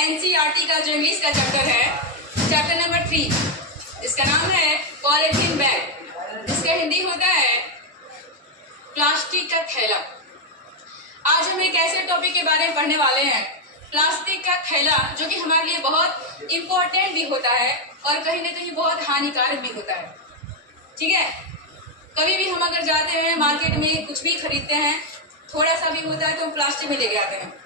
NCERT का जो English का चैप्टर है, चैप्टर नंबर 3, जिसका नाम है पॉलीथीन बैग, जिसका हिंदी होता है प्लास्टिक का थैला। आज हम एक ऐसे टॉपिक के बारे में पढ़ने वाले हैं, प्लास्टिक का थैला, जो कि हमारे लिए बहुत इम्पोर्टेंट भी होता है और कहीं ना कहीं बहुत हानिकारक भी होता है। ठीक है, कभी भी हम अगर जाते हैं मार्केट में कुछ भी खरीदते हैं, थोड़ा सा भी होता है तो हम प्लास्टिक में लेके आते हैं।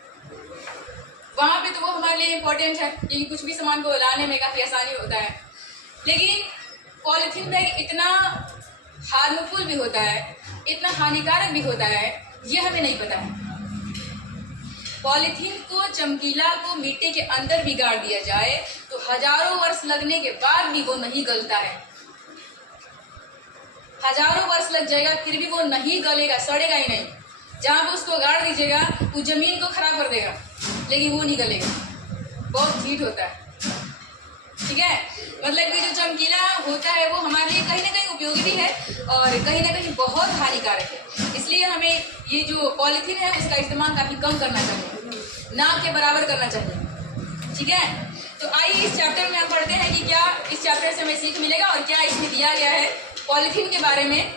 वहाँ पे तो वो हमारे लिए इम्पोर्टेंट है क्योंकि कुछ भी सामान को लाने में काफ़ी आसानी होता है। लेकिन पॉलीथीन बैग इतना हार्मफुल भी होता है, इतना हानिकारक भी होता है, ये हमें नहीं पता है। पॉलीथीन को, चमकीला को मिट्टी के अंदर भी गाड़ दिया जाए तो हजारों वर्ष लगने के बाद भी वो नहीं गलता है। हजारों वर्ष लग जाएगा फिर भी वो नहीं गलेगा, सड़ेगा ही नहीं। जहाँ पर उसको गाड़ दीजिएगा वो जमीन को खराब कर देगा, लेकिन वो नहीं गलेगा, बहुत हीट होता है। ठीक है, मतलब कि जो चमकीला होता है वो हमारे लिए कहीं ना कहीं उपयोगी भी है और कहीं ना कहीं बहुत हानिकारक है। इसलिए हमें ये जो पॉलीथीन है उसका इस्तेमाल काफ़ी कम करना चाहिए, ना के बराबर करना चाहिए। ठीक है, तो आइए इस चैप्टर में हम पढ़ते हैं कि क्या इस चैप्टर से हमें सीख मिलेगा और क्या इसमें दिया गया है पॉलीथीन के बारे में।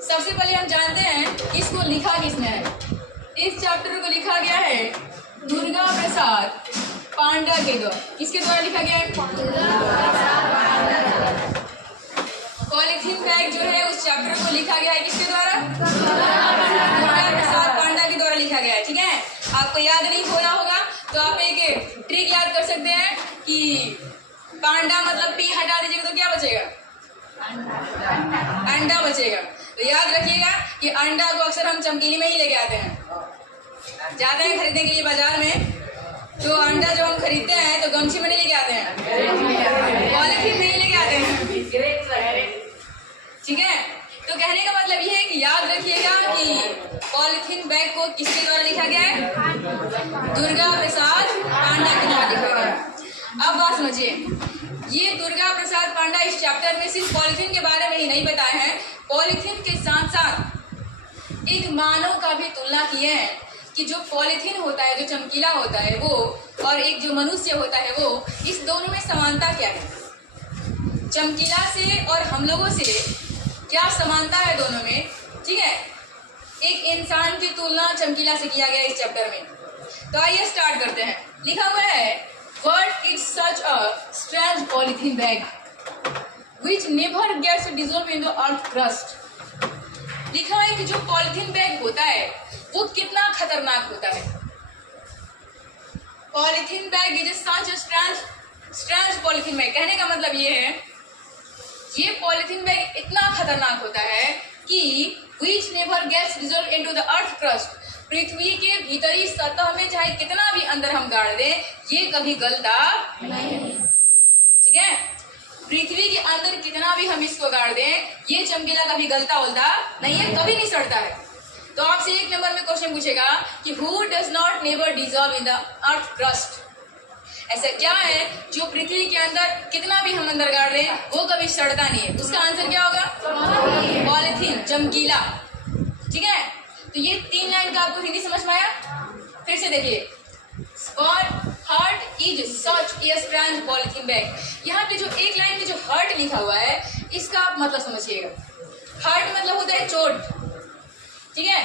सबसे पहले हम जानते हैं इसको लिखा किसने है। इस चैप्टर को लिखा गया है दुर्गा प्रसाद पांडा के द्वारा। किसके द्वारा लिखा गया है? पॉलीथीन बैग जो है उस चैप्टर को लिखा गया है किसके द्वारा? दुर्गा प्रसाद पांडा के द्वारा लिखा गया है। ठीक है, आपको याद नहीं हो रहा होगा तो आप एक ट्रिक याद कर सकते हैं कि पांडा मतलब पी हटा दीजिएगा तो क्या बचेगा? अंडा बचेगा। तो याद रखिएगा कि अंडा को अक्सर हम चमकीली में ही लेके आते हैं। जाते हैं खरीदने के लिए बाजार में, तो अंडा जब हम खरीदते हैं तो गमछी में नहीं लेके आते हैं, पॉलीथीन में ही लेके आते हैं। ठीक है, तो कहने का मतलब ये है कि याद रखिएगा कि पॉलीथीन बैग को किसके द्वारा लिखा गया है? दुर्गा प्रसाद पांडा के द्वारा लिखा गया है। अब बात समझिए, ये दुर्गा प्रसाद पांडा इस चैप्टर में सिर्फ पॉलीथीन के बारे में ही नहीं बताए हैं, पॉलीथीन के साथ साथ एक मानव का भी तुलना किए हैं कि जो पॉलीथीन होता है, जो चमकीला होता है वो, और एक जो मनुष्य होता है वो, इस दोनों में समानता क्या है? चमकीला से और हम लोगों से क्या समानता है दोनों में? ठीक है, एक इंसान की तुलना चमकीला से किया गया इस चैप्टर में। तो आइए स्टार्ट करते हैं। लिखा हुआ है, What is such a strange polythene bag which never gets dissolved in the earth crust? लिखा है कि जो पॉलीथीन बैग होता है वो कितना खतरनाक होता है। Polythene bag is such strange polythene bag. कहने का मतलब ये है, ये पॉलीथीन बैग इतना खतरनाक होता है कि which never gets dissolved into the earth crust, पृथ्वी के भीतरी सतह में चाहे कितना भी अंदर हम गाड़ दें, ये कभी गलता नहीं। ठीक है, पृथ्वी के अंदर कितना भी हम इसको गाड़ दें, ये चमकीला कभी गलता उलता नहीं है, कभी नहीं सड़ता है। तो आपसे एक नंबर में क्वेश्चन पूछेगा कि who does not never dissolve in the earth crust? ऐसा क्या है जो पृथ्वी के अंदर कितना भी हम अंदर गाड़ दें वो कभी सड़ता नहीं है? उसका आंसर क्या होगा? पॉलीथीन, चमकीला। ठीक है, तो ये 3 लाइन का आपको हिंदी समझ में आया? फिर से देखिए, heart is such a strange polythene bag. यहाँ पे जो एक लाइन में जो हर्ट लिखा हुआ है इसका आप मतलब समझिएगा। हर्ट मतलब होता है चोट। ठीक है,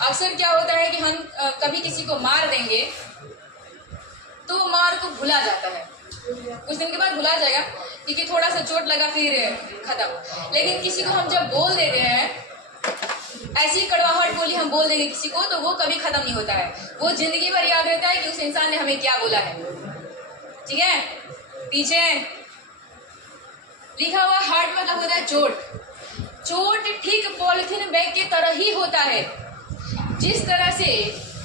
अक्सर क्या होता है कि हम कभी किसी को मार देंगे तो वो मार को भुला जाता है, कुछ दिन के बाद भुला जाएगा क्योंकि थोड़ा सा चोट लगा फिर खत्म। लेकिन किसी को हम जब बोल देते हैं, ऐसी कड़वाहट बोली हम बोल देंगे किसी को, तो वो कभी खत्म नहीं होता है, वो जिंदगी भर याद रहता है कि उस इंसान ने हमें क्या बोला है। ठीक है, पीछे लिखा हुआ हार्ट मतलब होता है चोट। चोट ठीक पॉलीथीन बैग के तरह ही होता है। जिस तरह से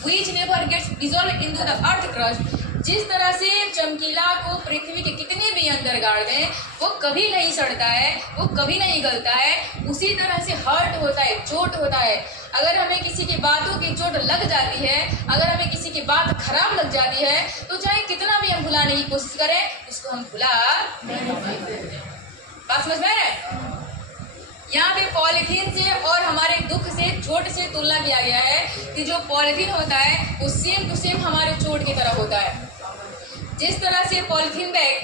which never gets dissolved into the earth crust, जिस तरह से चमकीला को पृथ्वी के कितने भी अंदर गाड़ दें वो कभी नहीं सड़ता है, वो कभी नहीं गलता है, उसी तरह से हर्ट होता है, चोट होता है। अगर हमें किसी की बातों की चोट लग जाती है, अगर हमें किसी की बात खराब लग जाती है, तो चाहे कितना भी हम भुलाने की कोशिश करें उसको हम भुला नहीं। बात समझ में आ रहा है? यहाँ पे पॉलीथीन से और हमारे दुख से, चोट से तुलना किया गया है कि जो पॉलीथीन होता है वो सेम टू सेम हमारे चोट की तरह होता है। जिस तरह से पॉलिथीन बैग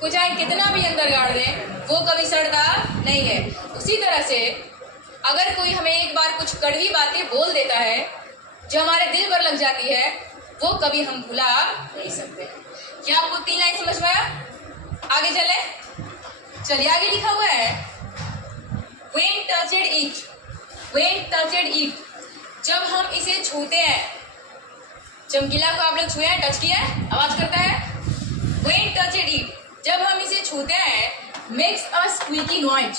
को चाहे कितना भी अंदर गाड़ दें वो कभी सड़ता नहीं है, उसी तरह से अगर कोई हमें एक बार कुछ कड़वी बातें बोल देता है जो हमारे दिल पर लग जाती है, वो कभी हम भुला नहीं सकते। क्या आपको 3 लाइन समझ में आया? आगे चले, चलिए आगे लिखा हुआ है when touched it, जब हम इसे छूते हैं। चमकीला को आप लोग छुए हैं, टच किया है, आवाज करता है। when touched it, जब हम इसे छूते हैं, makes a squeaky noise,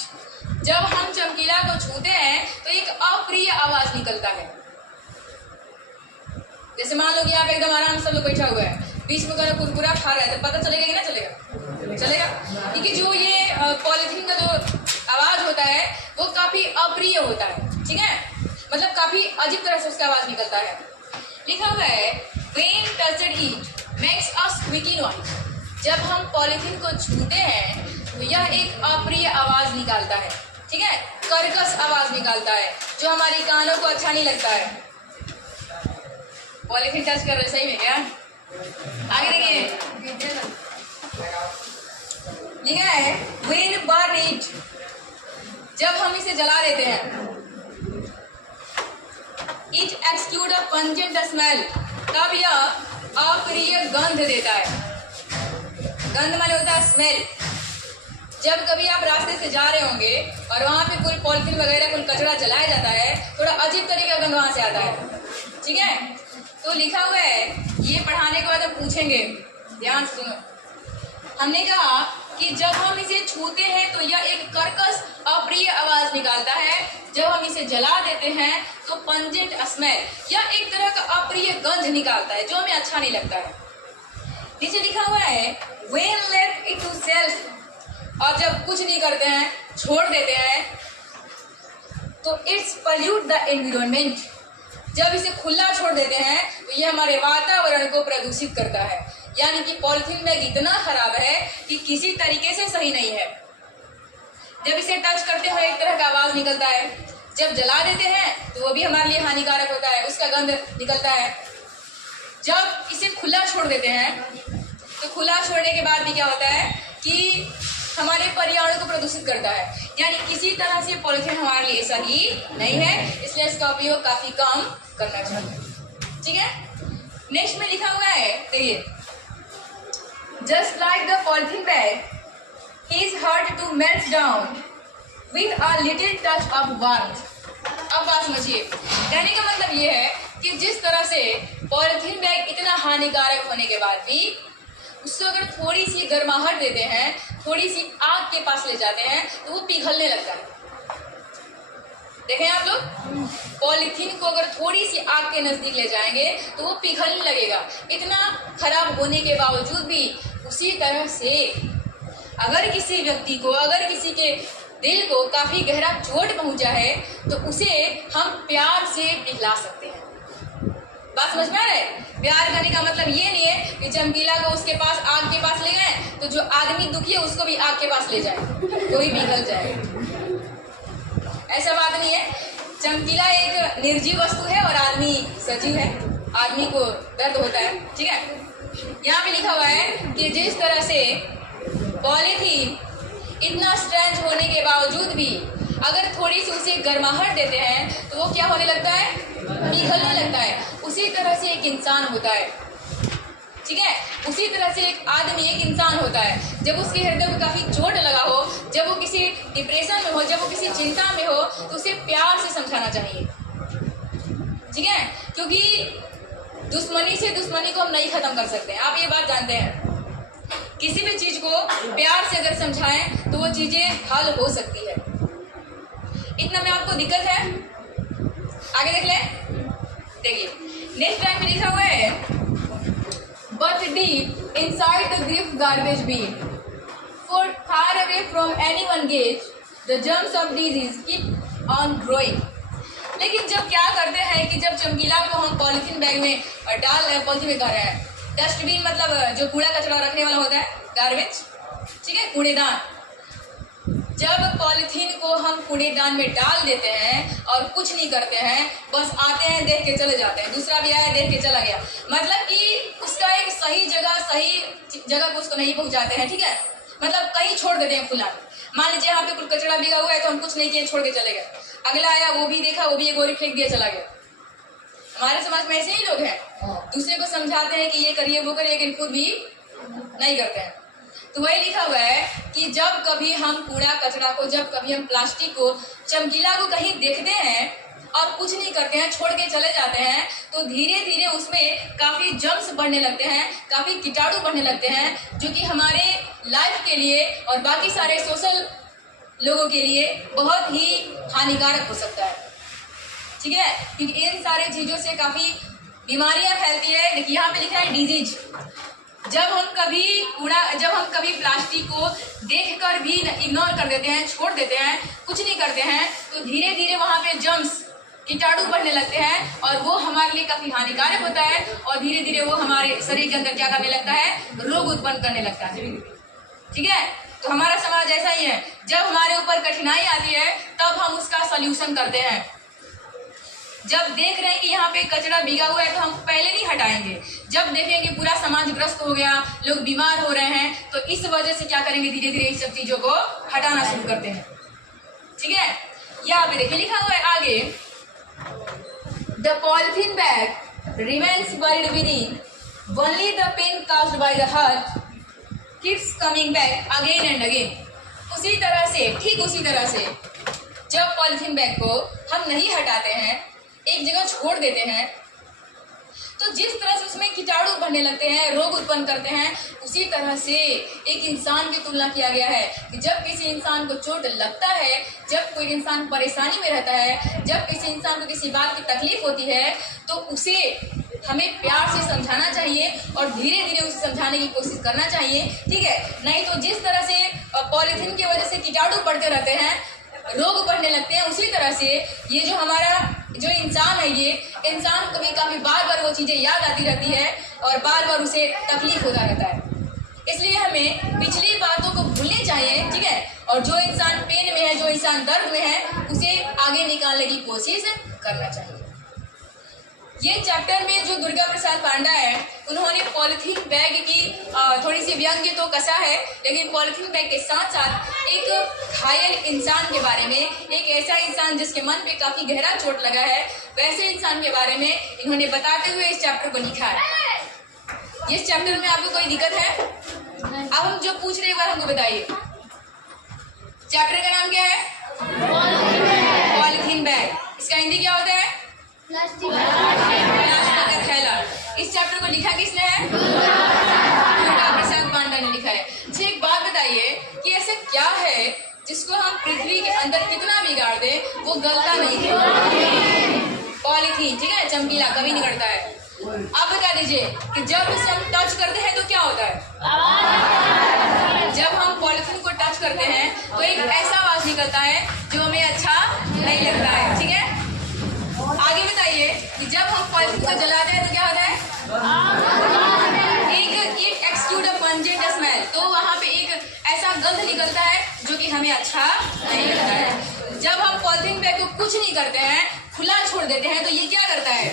जब हम चमकीला को छूते हैं तो एक अप्रिय आवाज निकलता है। जैसे मान लो कि आप एकदम आराम से सब लोग बैठा हुआ है, बीच में कोई कुरकुरा खा रहा है, तो पता चलेगा कि ना चलेगा? चलेगा, क्योंकि जो ये पॉलिथीन का जो आवाज होता है वो काफी अप्रिय होता है, ठीक है, मतलब काफी अजीब तरह से उसका आवाज निकलता है। लिखा हुआ है when touched it makes a squeaky noise, जब हम पॉलिथीन को छूते हैं तो यह एक अप्रिय आवाज निकालता है, ठीक है, कर्कश आवाज निकालता है जो हमारी कानों को अच्छा नहीं लगता है। पॉलिथीन टच कर रहे, सही में क्या? आगे देखिए, लिखा है when burn it, जब हम इसे जला देते हैं। it exudes a pungent smell, तब यह अप्रिय गंध देता है। गंध माने होता है स्मेल। जब कभी आप रास्ते से जा रहे होंगे और वहाँ पे कोई पॉलिथीन वगैरह कोई कचरा जलाया जाता है, थोड़ा अजीब तरीके का गंध वहाँ से आता है, ठीक है। तो लिखा हुआ है, ये पढ़ाने के बाद हम पूछेंगे, ध्यान से सुनो। हमने कहा कि जब हम इसे छूते हैं तो यह एक कर्कश अप्रिय आवाज निकालता है, जब हम इसे जला देते हैं तो पंजेंट स्मेल, यह एक तरह का अप्रिय गंध निकालता है जो हमें अच्छा नहीं लगता है। नीचे लिखा हुआ है when left it to self, और जब कुछ नहीं करते हैं, छोड़ देते हैं, तो इट्स pollute the environment, जब इसे खुला छोड़ देते हैं तो ये हमारे वातावरण को प्रदूषित करता है। यानी कि पॉलिथीन बैग इतना खराब है कि किसी तरीके से सही नहीं है। जब इसे टच करते हुए एक तरह का आवाज निकलता है, जब जला देते हैं तो वो भी हमारे लिए हानिकारक होता है, उसका गंध निकलता है। जब इसे खुला छोड़ देते हैं तो खुला छोड़ने के बाद भी क्या होता है कि हमारे पर्यावरण को प्रदूषित करता है। यानी किसी तरह से पॉलिथीन हमारे लिए सही नहीं है, इसलिए इसका उपयोग काफी कम करना चाहिए, ठीक है। नेक्स्ट में लिखा हुआ है, देखिए, just like the polythene bag is hard to melt down with a little touch of warmth. अब बात समझिए, कहने का मतलब ये है कि जिस तरह से पॉलिथीन बैग इतना हानिकारक होने के बाद भी उसको अगर थोड़ी सी गर्माहट देते हैं, थोड़ी सी आग के पास ले जाते हैं तो वो पिघलने लगता है। देखें आप लोग, पॉलिथीन को अगर थोड़ी सी आग के नजदीक ले जाएंगे तो वो पिघलने लगेगा। इतना खराब होने के बावजूद भी उसी तरह से अगर किसी व्यक्ति को, अगर किसी के दिल को काफी गहरा चोट पहुंचा है तो उसे हम प्यार से पिघला सकते हैं। बात समझ में आ रहा है? प्यार करने का मतलब ये नहीं है कि चमकीला को उसके पास, आग के पास ले गए तो जो आदमी दुखी है उसको भी आग के पास ले जाए तो ही पिघल जाए, ऐसा बात नहीं है। चमकीला एक निर्जीव वस्तु है और आदमी सजीव है, आदमी को दर्द होता है, ठीक है। यहाँ पे लिखा हुआ है कि जिस तरह से पॉलीथीन इतना स्ट्रेंथ होने के बावजूद भी अगर थोड़ी सी उसे गर्माहट देते हैं तो वो क्या होने लगता है, पिघलने लगता है। उसी तरह से एक इंसान होता है, ठीक है, उसी तरह से एक आदमी, एक इंसान होता है। जब उसके हृदय को काफी चोट लगा हो, जब वो किसी डिप्रेशन में हो, जब वो किसी चिंता में हो, तो उसे प्यार से समझाना चाहिए, ठीक है, क्योंकि दुश्मनी से दुश्मनी को हम नहीं खत्म कर सकते। आप ये बात जानते हैं, किसी भी चीज को प्यार से अगर समझाएं तो वो चीजें हल हो सकती है। इतना में आपको दिक्कत है? आगे देख लें, देखिए नेक्स्ट लाइन में लिखा हुआ है but deep inside the grief garbage bin, for far away from anyone gaze, the germs of disease keep on growing। लेकिन जब क्या करते हैं कि जब चमकीला को हम पॉलिथीन बैग में डाल रहे हैं, पॉलिथीन में कर रहे हैं, डस्टबिन मतलब जो कूड़ा कचरा रखने वाला होता है, गार्बेज, ठीक है, कूड़ेदान। जब पॉलिथीन को हम कूड़ेदान में डाल देते हैं और कुछ नहीं करते हैं, बस आते हैं देख के चले जाते हैं, दूसरा भी आया देख के चला गया, मतलब कि उसका एक सही जगह सही जगह को उसको नहीं पहुंचाते हैं, ठीक है, मतलब कहीं छोड़ देते हैं खुला। मान लीजिए यहाँ पे कुछ कचरा बिगा हुआ है तो हम कुछ नहीं किए, छोड़ के चले गए, अगला आया वो भी देखा, वो भी एक गोरी फेंक दिया, चला गया। हमारे समाज में ऐसे ही लोग हैं, दूसरे को समझाते हैं कि ये करिए वो करिए, लेकिन खुद भी नहीं करते हैं। तो वही लिखा हुआ है कि जब कभी हम कूड़ा कचरा को, जब कभी हम प्लास्टिक को, चमकीला को कहीं देखते हैं और कुछ नहीं करते हैं, छोड़ के चले जाते हैं, तो धीरे धीरे उसमें काफी जर्म्स बढ़ने लगते हैं, काफी कीटाणु बढ़ने लगते हैं, जो कि हमारे लाइफ के लिए और बाकी सारे सोशल लोगों के लिए बहुत ही हानिकारक हो सकता है, ठीक है, क्योंकि इन सारे चीजों से काफी बीमारियां फैलती है। देखिए यहाँ पे लिखा है डिजीज। जब हम कभी प्लास्टिक को देखकर भी इग्नोर कर देते हैं, छोड़ देते हैं, कुछ नहीं करते हैं, तो धीरे धीरे वहां पे जर्म्स, कीटाणु बढ़ने लगते हैं और वो हमारे लिए काफी हानिकारक होता है और धीरे धीरे वो हमारे शरीर के अंदर क्या करने लगता है, रोग उत्पन्न करने लगता है, ठीक है। तो हमारा समाज ऐसा ही है, जब हमारे ऊपर कठिनाई आती है तब हम उसका सॉल्यूशन करते हैं। जब देख रहे हैं कि यहाँ पे कचरा बिगा हुआ है तो हम पहले नहीं हटाएंगे, जब देखेंगे पूरा समाज ग्रस्त हो गया, लोग बीमार हो रहे हैं, तो इस वजह से क्या करेंगे, धीरे धीरे इस सब चीजों को हटाना शुरू करते हैं, ठीक है। यहाँ पे देखिए लिखा हुआ है आगे, the polythene bag remains buried within, only the pain caused by the hurt keeps coming back again and again. उसी तरह से, ठीक उसी तरह से, जब पॉलिथीन बैग को हम नहीं हटाते हैं, एक जगह छोड़ देते हैं, तो जिस तरह से उसमें कीटाणु बढ़ने लगते हैं, रोग उत्पन्न करते हैं, उसी तरह से एक इंसान की तुलना किया गया है कि जब किसी इंसान को चोट लगता है, जब कोई इंसान परेशानी में रहता है, जब किसी इंसान को किसी बात की तकलीफ होती है, तो उसे हमें प्यार से समझाना चाहिए और धीरे धीरे उसे समझाने की कोशिश करना चाहिए, ठीक है। नहीं तो जिस तरह से पॉलीथीन की वजह से कीटाणु बढ़ते रहते हैं, रोग बढ़ने लगते हैं, उसी तरह से ये जो हमारा जो इंसान है, ये इंसान कभी कभी बार बार वो चीजें याद आती रहती है और बार बार उसे तकलीफ होता रहता है। इसलिए हमें पिछली बातों को भूलनी चाहिए, ठीक है, और जो इंसान पेन में है, जो इंसान दर्द में है, उसे आगे निकालने की कोशिश करना चाहिए। ये चैप्टर में जो दुर्गा प्रसाद पांडा है, उन्होंने पॉलिथीन बैग की थोड़ी सी व्यंग्य तो कसा है, लेकिन पॉलिथीन बैग के साथ साथ एक घायल इंसान के बारे में, एक ऐसा इंसान जिसके मन पे काफी गहरा चोट लगा है, वैसे इंसान के बारे में इन्होंने बताते हुए इस चैप्टर को लिखा है। इस चैप्टर में आपको कोई दिक्कत है? अब हम जो पूछ रहे हैं एक बार हमको बताइए, चैप्टर का नाम क्या है? Polythene bag. इसका हिंदी क्या होता है? प्लास्टिक का थैला। इस चैप्टर को लिखा किसने है? दुर्गा प्रसाद पांडा ने लिखा है। अच्छा एक बात बताइए कि ऐसा क्या है जिसको हम पृथ्वी के अंदर कितना बिगाड़ दे वो गलता नहीं है? पॉलीथीन, ठीक है, चमकीला, कभी नहीं करता है। आप बता दीजिए कि जब उसे हम टच करते हैं तो क्या होता है? जब हम पॉलीथीन को टच करते हैं तो एक ऐसा आवाज निकलता है जो हमें अच्छा नहीं लगता है, ठीक है। आगे बताइए कि जब हम पॉलीथीन को जलाते हैं तो क्या होता है? एक एक्सक्यूड अ पंजेंट स्मेल, तो वहाँ पे एक ऐसा गंध निकलता है जो कि हमें अच्छा नहीं लगता है। जब हम पॉलीथीन बैग को कुछ नहीं करते हैं, खुला छोड़ देते हैं, तो ये क्या करता है?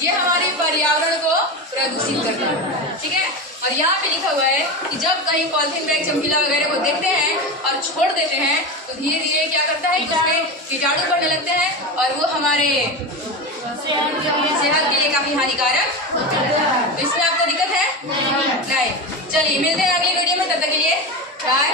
ये हमारे पर्यावरण को प्रदूषित करता है, ठीक है। और यहाँ पे लिखा हुआ है कि जब कहीं पॉलीथीन बैग, चमकीला वगैरह को देखते हैं और छोड़ देते हैं तो धीरे धीरे क्या करता है कि उसमें कीटाणु बढ़ने लगते हैं और वो हमारे सेहत के लिए काफी हानिकारक। तो इसमें आपको दिक्कत है? नहीं। चलिए मिलते हैं अगले वीडियो में, तब तक के लिए बाय।